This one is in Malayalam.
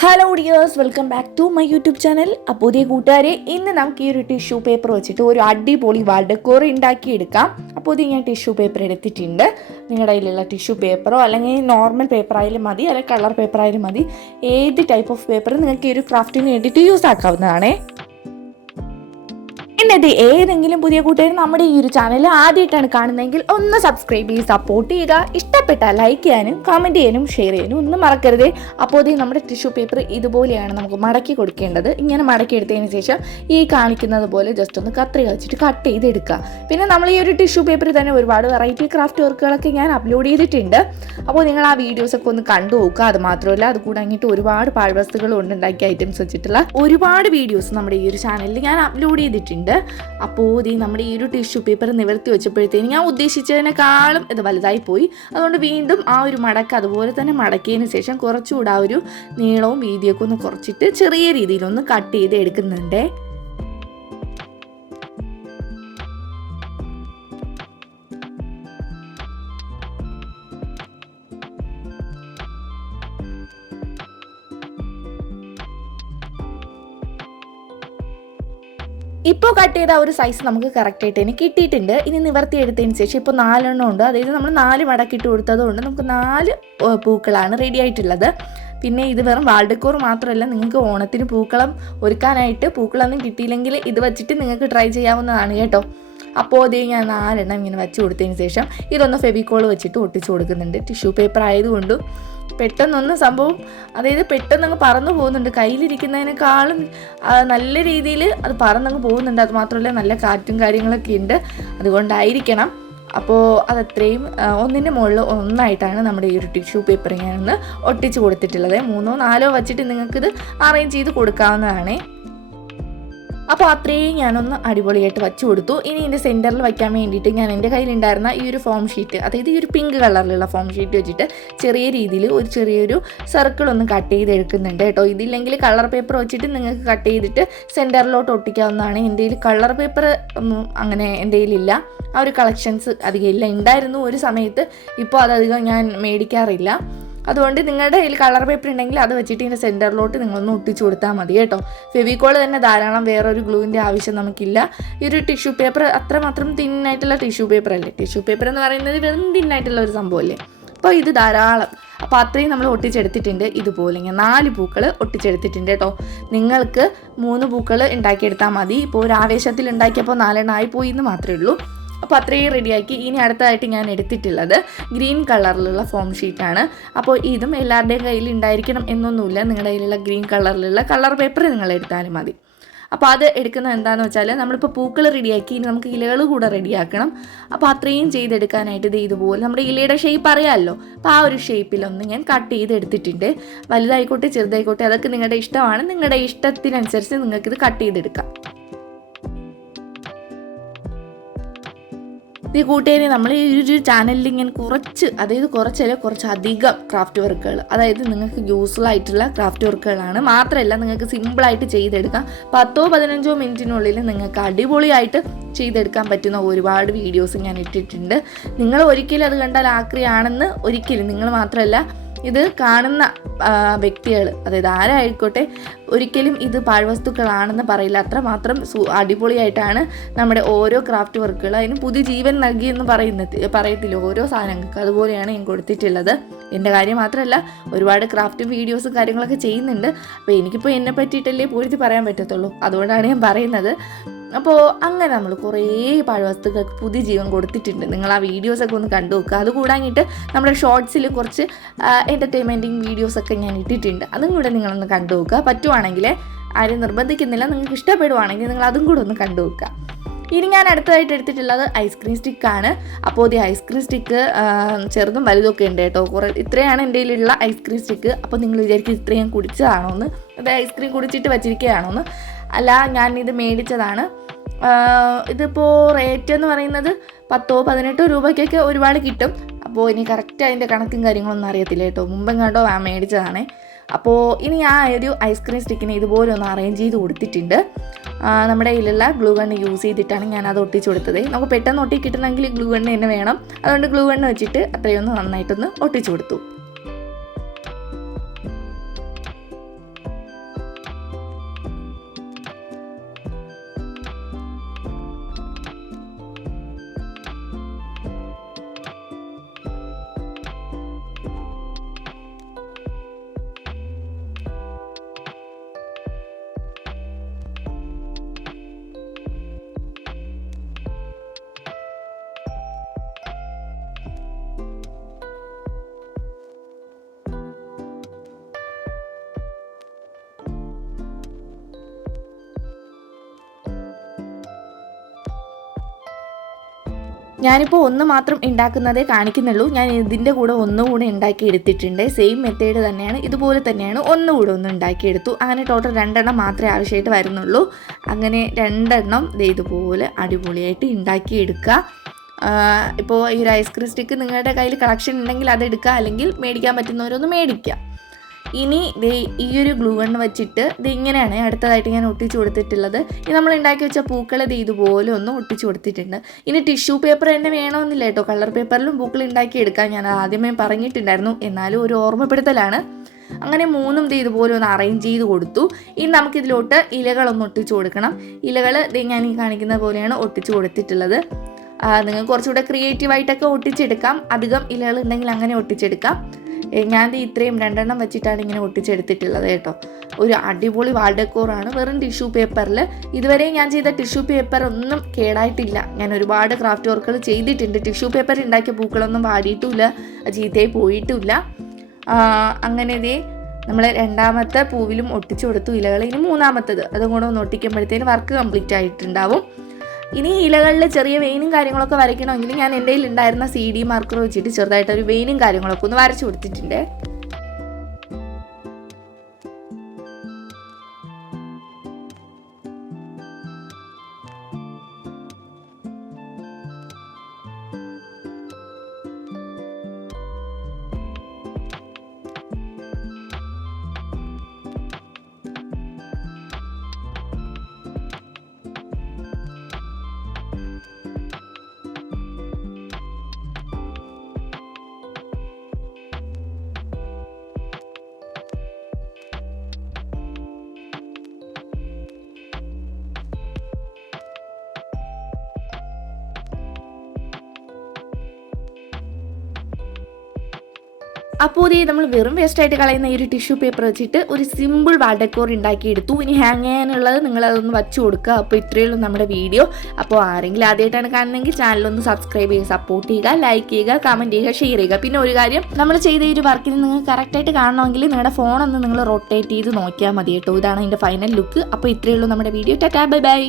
Hello dears welcome back to my YouTube channel അപ്പോൾ പുതിയ കൂട്ടുകാരെ ഇന്ന് നമുക്ക് ഈ ഒരു ടിഷ്യൂ പേപ്പർ വെച്ചിട്ട് ഒരു അടിപൊളി വാൾഡക്കോർ ഉണ്ടാക്കിയെടുക്കാം. അപ്പോൾ ഇത് ഞാൻ ടിഷ്യൂ പേപ്പർ എടുത്തിട്ടുണ്ട്. നിങ്ങളുടെ കയ്യിലുള്ള ടിഷ്യൂ പേപ്പറോ അല്ലെങ്കിൽ നോർമൽ പേപ്പർ ആയാലും മതി അല്ലെങ്കിൽ കളർ പേപ്പർ ആയാലും മതി. ഏത് ടൈപ്പ് ഓഫ് പേപ്പർ നിങ്ങൾക്ക് ഈ ഒരു ക്രാഫ്റ്റിന് വേണ്ടിയിട്ട് യൂസ് ആക്കാവുന്നതാണേ. എന്നത് ഏതെങ്കിലും പുതിയ കൂട്ടുകാർ നമ്മുടെ ഈ ഒരു ചാനൽ ആദ്യമായിട്ടാണ് കാണുന്നതെങ്കിൽ ഒന്ന് സബ്സ്ക്രൈബ് ചെയ്ത് സപ്പോർട്ട് ചെയ്യുക ഇഷ്ടപ്പെട്ടാൽ ലൈക്ക് ചെയ്യാനും കമന്റ് ചെയ്യാനും ഷെയർ ചെയ്യാനും ഒന്നും മറക്കരുത്. അപ്പോൾ ഇത് നമ്മുടെ ടിഷ്യൂ പേപ്പർ ഇതുപോലെയാണ് നമുക്ക് മടക്കി കൊടുക്കേണ്ടത്. ഇങ്ങനെ മടക്കി എടുത്തതിന് ശേഷം ഈ കാണിക്കുന്നത് പോലെ ജസ്റ്റ് ഒന്ന് കത്രിക വെച്ചിട്ട് കട്ട് ചെയ്തെടുക്കുക. പിന്നെ നമ്മൾ ഈ ഒരു ടിഷ്യൂ പേപ്പറിൽ തന്നെ ഒരുപാട് വെറൈറ്റി ക്രാഫ്റ്റ് വർക്കുകളൊക്കെ ഞാൻ അപ്ലോഡ് ചെയ്തിട്ടുണ്ട്. അപ്പോൾ നിങ്ങൾ ആ വീഡിയോസൊക്കെ ഒന്ന് കണ്ടു നോക്കുക. അത് മാത്രമല്ല അത് കൂടെ അങ്ങോട്ട് ഒരുപാട് പാഴ്വസ്തുക്കൾ കൊണ്ട് ഉണ്ടാക്കിയ ഐറ്റംസ് വെച്ചിട്ടുള്ള ഒരുപാട് വീഡിയോസ് നമ്മുടെ ഈ ഒരു ചാനലിൽ ഞാൻ അപ്ലോഡ് ചെയ്തിട്ടുണ്ട്. അപ്പോൾ ഈ നമ്മുടെ ഈ ഒരു ടിഷ്യൂ പേപ്പർ നിവർത്തി വെച്ചപ്പോഴത്തേന് ഞാൻ ഉദ്ദേശിച്ചതിനേക്കാളും ഇത് വലുതായി പോയി. അതുകൊണ്ട് വീണ്ടും ആ ഒരു മടക്ക് അതുപോലെ തന്നെ മടക്കിയതിന് ശേഷം കുറച്ചുകൂടെ ആ ഒരു നീളവും വീതിയൊക്കെ ഒന്ന് കുറച്ചിട്ട് ചെറിയ രീതിയിലൊന്ന് കട്ട് ചെയ്ത് എടുക്കുന്നുണ്ടേ. ഇപ്പോൾ കട്ട് ചെയ്ത ഒരു സൈസ് നമുക്ക് കറക്റ്റായിട്ട് തന്നെ കിട്ടിയിട്ടുണ്ട്. ഇനി നിവർത്തി എടുത്തതിന് ശേഷം ഇപ്പോൾ നാലെണ്ണം ഉണ്ട്. അതായത് നമ്മൾ നാല് മടക്കിട്ട് കൊടുത്തത് കൊണ്ട് നമുക്ക് നാല് പൂക്കളാണ് റെഡി ആയിട്ടുള്ളത്. പിന്നെ ഇത് വെറും വാൾഡക്കോർ മാത്രമല്ല നിങ്ങൾക്ക് ഓണത്തിന് പൂക്കളം ഒരുക്കാനായിട്ട് പൂക്കളൊന്നും കിട്ടിയില്ലെങ്കിൽ ഇത് വെച്ചിട്ട് നിങ്ങൾക്ക് ട്രൈ ചെയ്യാവുന്നതാണ് കേട്ടോ. അപ്പോൾ അതേ ഞാൻ നാലെണ്ണം ഇങ്ങനെ വെച്ച് കൊടുത്തതിന് ശേഷം ഇതൊന്ന് ഫെവിക്കോൾ വെച്ചിട്ട് ഒട്ടിച്ചു കൊടുക്കുന്നുണ്ട്. ടിഷ്യൂ പേപ്പർ ആയതുകൊണ്ടും പെട്ടെന്നൊന്ന് സംഭവം അതായത് പെട്ടെന്ന് അങ്ങ് പറന്നു പോകുന്നുണ്ട്. കയ്യിലിരിക്കുന്നതിനേക്കാളും നല്ല രീതിയിൽ അത് പറന്നങ്ങ് പോകുന്നുണ്ട്. അതുമാത്രമല്ല നല്ല കാറ്റും കാര്യങ്ങളൊക്കെ ഉണ്ട്. അതുകൊണ്ടായിരിക്കണം അപ്പോൾ അതത്രയും ഒന്നിന്റെ മുകളിൽ ഒന്നായിട്ടാണ് നമ്മുടെ ഈ ഒരു ടിഷ്യൂ പേപ്പർ ഒന്ന് ഒട്ടിച്ച് കൊടുത്തിട്ടുള്ളത്. മൂന്നോ നാലോ വച്ചിട്ട് നിങ്ങൾക്കിത് അറേഞ്ച് ചെയ്ത് കൊടുക്കാവുന്നതാണേ. അപ്പോൾ അത്രയും ഞാനൊന്ന് അടിപൊളിയായിട്ട് വച്ചു കൊടുത്തു. ഇനി ഇതിന്റെ സെന്ററിൽ വയ്ക്കാൻ വേണ്ടിയിട്ട് ഞാൻ എന്റെ കയ്യിലുണ്ടായിരുന്ന ഈ ഒരു ഫോം ഷീറ്റ് അതായത് ഈ ഒരു പിങ്ക് കളറിലുള്ള ഫോം ഷീറ്റ് വെച്ചിട്ട് ചെറിയ രീതിയിൽ ഒരു ചെറിയൊരു സർക്കിൾ ഒന്ന് കട്ട് ചെയ്ത് എടുക്കുന്നുണ്ട് കേട്ടോ. ഇതില്ലെങ്കിൽ കളർ പേപ്പർ വെച്ചിട്ട് നിങ്ങൾക്ക് കട്ട് ചെയ്തിട്ട് സെന്ററിലോട്ട് ഒട്ടിക്കാവുന്നതാണ്. എന്റെ കളർ പേപ്പർ ഒന്നും അങ്ങനെ എന്റെ ആ ഒരു കളക്ഷൻസ് അധികം ഇല്ല. ഉണ്ടായിരുന്നു ഒരു സമയത്ത് ഇപ്പോൾ അതധികം ഞാൻ മേടിക്കാറില്ല. അതുകൊണ്ട് നിങ്ങളുടെ കയ്യിൽ കളർ പേപ്പർ ഉണ്ടെങ്കിൽ അത് വെച്ചിട്ട് ഇതിന്റെ സെന്ററിലോട്ട് നിങ്ങളൊന്ന് ഒട്ടിച്ചു കൊടുത്താൽ മതി കേട്ടോ. ഫെവിക്കോൾ തന്നെ ധാരാളം വേറൊരു ഗ്ലൂവിന്റെ ആവശ്യം നമുക്കില്ല. ഈ ഒരു ടിഷ്യൂ പേപ്പർ അത്രമാത്രം തിന്നായിട്ടുള്ള ടിഷ്യൂ പേപ്പർ അല്ലേ? ടിഷ്യൂ പേപ്പർ എന്ന് പറയുന്നത് വെറും തിന്നായിട്ടുള്ള ഒരു സംഭവമല്ലേ അപ്പോൾ ഇത് ധാരാളം. അപ്പോൾ അത്രയും നമ്മൾ ഒട്ടിച്ചെടുത്തിട്ടുണ്ട്. ഇതുപോലെ ഇങ്ങനെ നാല് പൂക്കൾ ഒട്ടിച്ചെടുത്തിട്ടുണ്ട് കേട്ടോ. നിങ്ങൾക്ക് മൂന്ന് പൂക്കൾ ഉണ്ടാക്കിയെടുത്താൽ മതി. ഇപ്പോൾ ഒരു ആവേശത്തിൽ ഉണ്ടാക്കിയപ്പോൾ നാലെണ്ണം ആയി പോയി എന്ന് മാത്രമേ ഉള്ളൂ. അപ്പോൾ അത്രയും റെഡിയാക്കി ഇനി അടുത്തതായിട്ട് ഞാൻ എടുത്തിട്ടുള്ളത് ഗ്രീൻ കളറിലുള്ള ഫോം ഷീറ്റാണ് അപ്പോൾ ഇതും എല്ലാവരുടെയും കയ്യിൽ ഉണ്ടായിരിക്കണം എന്നൊന്നുമില്ല. നിങ്ങളുടെ കയ്യിലുള്ള ഗ്രീൻ കളറിലുള്ള കളർ പേപ്പർ നിങ്ങൾ എടുത്താലും മതി. അപ്പോൾ അത് എടുക്കുന്നത് എന്താണെന്ന് വെച്ചാൽ നമ്മളിപ്പോൾ പൂക്കൾ റെഡിയാക്കി ഇനി നമുക്ക് ഇലകൾ കൂടെ റെഡിയാക്കണം അപ്പോൾ അത്രയും ചെയ്തെടുക്കാനായിട്ട് ഇത് ഇതുപോലെ നമ്മുടെ ഇലയുടെ ഷേപ്പ് അറിയാമല്ലോ അപ്പോൾ ആ ഒരു ഷേപ്പിലൊന്ന് ഞാൻ കട്ട് ചെയ്ത് എടുത്തിട്ടുണ്ട് വലുതായിക്കോട്ടെ ചെറുതായിക്കോട്ടെ അതൊക്കെ നിങ്ങളുടെ ഇഷ്ടമാണ്. നിങ്ങളുടെ ഇഷ്ടത്തിനനുസരിച്ച് നിങ്ങൾക്കിത് കട്ട് ചെയ്തെടുക്കാം. ഈ കൂട്ടുകാരി നമ്മൾ ഈ ഒരു ചാനലിൽ ഇങ്ങനെ കുറച്ച് അതായത് കുറച്ചല്ല കുറച്ച് അധികം ക്രാഫ്റ്റ് വർക്കുകൾ അതായത് നിങ്ങൾക്ക് യൂസ്ഫുൾ ആയിട്ടുള്ള ക്രാഫ്റ്റ് വർക്കുകളാണ് മാത്രമല്ല നിങ്ങൾക്ക് സിമ്പിളായിട്ട് ചെയ്തെടുക്കാം. പത്തോ പതിനഞ്ചോ മിനിറ്റിനുള്ളിൽ നിങ്ങൾക്ക് അടിപൊളിയായിട്ട് ചെയ്തെടുക്കാൻ പറ്റുന്ന ഒരുപാട് വീഡിയോസ് ഞാൻ ഇട്ടിട്ടുണ്ട്. നിങ്ങൾ ഒരിക്കലും അത് കണ്ടാൽ ആക്രിയാണെന്ന് ഒരിക്കലും നിങ്ങൾ മാത്രമല്ല ഇത് കാണുന്ന വ്യക്തികൾ അതായത് ആരായിക്കോട്ടെ ഒരിക്കലും ഇത് പാഴ്വസ്തുക്കളാണെന്ന് പറയില്ല. അത്ര മാത്രം അടിപൊളിയായിട്ടാണ് നമ്മുടെ ഓരോ ക്രാഫ്റ്റ് വർക്കുകൾ അതിന് പുതിയ ജീവൻ നൽകി എന്ന് പറയുന്നത് പറയത്തില്ല ഓരോ സാധനങ്ങൾക്ക്. അതുപോലെയാണ് ഞാൻ കൊടുത്തിട്ടുള്ളത്. എന്റെ കാര്യം മാത്രമല്ല ഒരുപാട് ക്രാഫ്റ്റ് വീഡിയോസും കാര്യങ്ങളൊക്കെ ചെയ്യുന്നുണ്ട്. അപ്പോൾ എനിക്കിപ്പോൾ എന്നെ പറ്റിയിട്ടല്ലേ പൂഴ്ത്തി പറയാൻ പറ്റത്തുള്ളൂ. അതുകൊണ്ടാണ് ഞാൻ പറയുന്നത്. അപ്പോൾ അങ്ങനെ നമ്മൾ കുറേ പാഴ്വസ്തുക്കൾക്ക് പുതിയ ജീവൻ കൊടുത്തിട്ടുണ്ട്. നിങ്ങൾ ആ വീഡിയോസൊക്കെ ഒന്ന് കണ്ടു നോക്കുക അത് കൂടാഞ്ഞിട്ട് നമ്മുടെ ഷോർട്സിൽ കുറച്ച് എന്റർടൈൻമെന്റിങ് വീഡിയോസൊക്കെ ഞാൻ ഇട്ടിട്ടുണ്ട്. അതും കൂടെ നിങ്ങളൊന്ന് കണ്ടു നോക്കുക പറ്റുവാണെങ്കിൽ ആരും നിർബന്ധിക്കുന്നില്ല. നിങ്ങൾക്ക് ഇഷ്ടപ്പെടുവാണെങ്കിൽ നിങ്ങൾ അതും കൂടെ ഒന്ന് കണ്ടു നോക്കുക ഇനി ഞാൻ അടുത്തതായിട്ട് എടുത്തിട്ടുള്ളത് ഐസ്ക്രീം സ്റ്റിക്കാണ് അപ്പോൾ ഈ ഐസ്ക്രീം സ്റ്റിക്ക് ചെറുതും വലുതൊക്കെ ഉണ്ട് കേട്ടോ. കുറേ ഇത്രയാണ് എന്റെ കയ്യിലുള്ള ഐസ്ക്രീം സ്റ്റിക്ക് അപ്പോൾ നിങ്ങൾ വിചാരിക്കും ഇത്രയും കുടിച്ചതാണോ എന്ന് അത് ഐസ്ക്രീം കുടിച്ചിട്ട് വച്ചിരിക്കുകയാണോ എന്ന് അല്ല ഞാൻ ഇത് മേടിച്ചതാണ് ഇതിപ്പോൾ റേറ്റ് എന്ന് പറയുന്നത് പത്തോ പതിനെട്ടോ രൂപയ്ക്കൊക്കെ ഒരുപാട് കിട്ടും. അപ്പോൾ ഇനി കറക്റ്റ് അതിന്റെ കണക്കും കാര്യങ്ങളൊന്നും അറിയത്തില്ല കേട്ടോ. കണ്ടോ ആ മേടിച്ചതാണേ. അപ്പോൾ ഇനി ആ ഒരു ഐസ്ക്രീം സ്റ്റിക്കിനെ ഇതുപോലെ ഒന്ന് അറേഞ്ച് ചെയ്ത് കൊടുത്തിട്ടുണ്ട്. നമ്മുടെ കയ്യിലുള്ള ഗ്ലൂ ഗണ്ണ് യൂസ് ചെയ്തിട്ടാണ് ഞാൻ അത് ഒട്ടിച്ച് കൊടുത്തത്. നമുക്ക് പെട്ടെന്ന് ഒട്ടി കിട്ടണമെങ്കിൽ ഗ്ലൂ ഗണ്ണ് തന്നെ വേണം. അതുകൊണ്ട് ഗ്ലൂ ഗണ്ണ് വെച്ചിട്ട് അത്രയൊന്ന് നന്നായിട്ടൊന്ന് ഒട്ടിച്ചു കൊടുത്തു. ഞാനിപ്പോൾ ഒന്ന് മാത്രം ഉണ്ടാക്കുന്നതേ കാണിക്കുന്നുള്ളൂ. ഞാൻ ഇതിന്റെ കൂടെ ഒന്നുകൂടെ ഉണ്ടാക്കി എടുത്തിട്ടുണ്ട്. സെയിം മെത്തേഡ് തന്നെയാണ്. ഇതുപോലെ തന്നെയാണ് ഒന്നുകൂടെ ഒന്ന് ഉണ്ടാക്കിയെടുത്തു അങ്ങനെ ടോട്ടൽ രണ്ടെണ്ണം മാത്രമേ ആവശ്യമായിട്ട് വരുന്നുള്ളൂ. അങ്ങനെ രണ്ടെണ്ണം ഇതുപോലെ അടിപൊളിയായിട്ട് ഉണ്ടാക്കിയെടുക്കുക ഇപ്പോൾ ഈ ഒരു ഐസ്ക്രീം സ്റ്റിക്ക് നിങ്ങളുടെ കയ്യിൽ കളക്ഷൻ ഉണ്ടെങ്കിൽ അത് എടുക്കുക. അല്ലെങ്കിൽ മേടിക്കാൻ പറ്റുന്നവരൊന്ന് മേടിക്കുക. ഇനി ദേ ഈ ഒരു ഗ്ലൂ ഗൺ വെച്ചിട്ട് ഇത് ഇങ്ങനെയാണ് അടുത്തതായിട്ട് ഞാൻ ഒട്ടിച്ചു കൊടുത്തിട്ടുള്ളത്. ഇത് നമ്മൾ ഉണ്ടാക്കി വെച്ച പൂക്കൾ ഇത് ഇതുപോലെ ഒന്ന് ഒട്ടിച്ചു കൊടുത്തിട്ടുണ്ട്. ഇനി ടിഷ്യൂ പേപ്പർ തന്നെ വേണമെന്നില്ല കേട്ടോ. കളർ പേപ്പറിലും പൂക്കൾ ഉണ്ടാക്കി എടുക്കാൻ ഞാൻ ആദ്യമേ പറഞ്ഞിട്ടുണ്ടായിരുന്നു. എന്നാലും ഒരു ഓർമ്മപ്പെടുത്തലാണ്. അങ്ങനെ മൂന്നും ഇത് ഇതുപോലെ ഒന്ന് അറേഞ്ച് ചെയ്ത് കൊടുത്തു. ഇനി നമുക്കിതിലോട്ട് ഇലകളൊന്ന് ഒട്ടിച്ചു കൊടുക്കണം. ഇലകൾ ഇത് ഞാൻ ഈ കാണിക്കുന്ന പോലെയാണ് ഒട്ടിച്ചു കൊടുത്തിട്ടുള്ളത്. നിങ്ങൾക്ക് കുറച്ചുകൂടെ ക്രിയേറ്റീവായിട്ടൊക്കെ ഒട്ടിച്ചെടുക്കാം. അധികം ഇലകൾ ഉണ്ടെങ്കിൽ അങ്ങനെ ഒട്ടിച്ചെടുക്കാം. ഞാൻ ഇത്രയും രണ്ടെണ്ണം വെച്ചിട്ടാണ് ഇങ്ങനെ ഒട്ടിച്ചെടുത്തിട്ടുള്ളത് കേട്ടോ. ഒരു അടിപൊളി വാൾ ഡെക്കോറാണ് വെറും ടിഷ്യൂ പേപ്പറിൽ ഇതുവരെ ഞാൻ ചെയ്ത ടിഷ്യൂ പേപ്പർ ഒന്നും കേടായിട്ടില്ല. ഞാൻ ഒരുപാട് ക്രാഫ്റ്റ് വർക്കുകൾ ചെയ്തിട്ടുണ്ട്. ടിഷ്യൂ പേപ്പർ ഉണ്ടാക്കിയ പൂക്കളൊന്നും വാടിയിട്ടുമില്ല ചീത്തയായി പോയിട്ടുമില്ല അങ്ങനെ ഇതേ നമ്മൾ രണ്ടാമത്തെ പൂവിലും ഒട്ടിച്ചു കൊടുത്തു. ഇലകൾ ഇനി മൂന്നാമത്തത്. അതും കൂടെ ഒന്ന് ഒട്ടിക്കുമ്പോഴത്തേന് വർക്ക് കംപ്ലീറ്റ് ആയിട്ടുണ്ടാവും. ഇനി ഇലകളിൽ ചെറിയ വെയിനും കാര്യങ്ങളൊക്കെ വരയ്ക്കണമെങ്കിൽ ഞാൻ എന്റെ ഉണ്ടായിരുന്ന സി ഡി മാർക്കർ വെച്ചിട്ട് ചെറുതായിട്ട് ഒരു വെയിനും കാര്യങ്ങളൊക്കെ ഒന്ന് വരച്ചു കൊടുത്തിട്ടുണ്ട്. അപ്പോൾ ഇതേ നമ്മൾ വെറും വേസ്റ്റ് ആയിട്ട് കളയുന്ന ഈ ഒരു ടിഷ്യൂ പേപ്പർ വെച്ചിട്ട് ഒരു സിമ്പിൾ വാൾ ഡെക്കോർ ഉണ്ടാക്കിയെടുത്തു. ഇനി ഹാങ് ചെയ്യാനുള്ളത് നിങ്ങൾ അതൊന്ന് വച്ച് കൊടുക്കുക. അപ്പോൾ ഇത്രയേ ഉള്ളൂ നമ്മുടെ വീഡിയോ അപ്പോൾ ആരെങ്കിലും ആദ്യമായിട്ടാണ് കാണുന്നതെങ്കിൽ ചാനലൊന്ന് സബ്സ്ക്രൈബ് ചെയ്യുക സപ്പോർട്ട് ചെയ്യുക ലൈക്ക് ചെയ്യുക കമന്റ് ചെയ്യുക ഷെയർ ചെയ്യുക. പിന്നെ ഒരു കാര്യം നമ്മൾ ചെയ്ത ഈ ഒരു വർക്കിന് നിങ്ങൾക്ക് കറക്റ്റായിട്ട് കാണണമെങ്കിൽ നിങ്ങളുടെ ഫോൺ ഒന്ന് നിങ്ങൾ റൊട്ടേറ്റ് ചെയ്ത് നോക്കിയാൽ മതി കേട്ടോ. ഇതാണ് അതിന്റെ ഫൈനൽ ലുക്ക് അപ്പോൾ ഇത്രയേ ഉള്ളൂ നമ്മുടെ വീഡിയോ ടാറ്റാ ബൈ ബൈ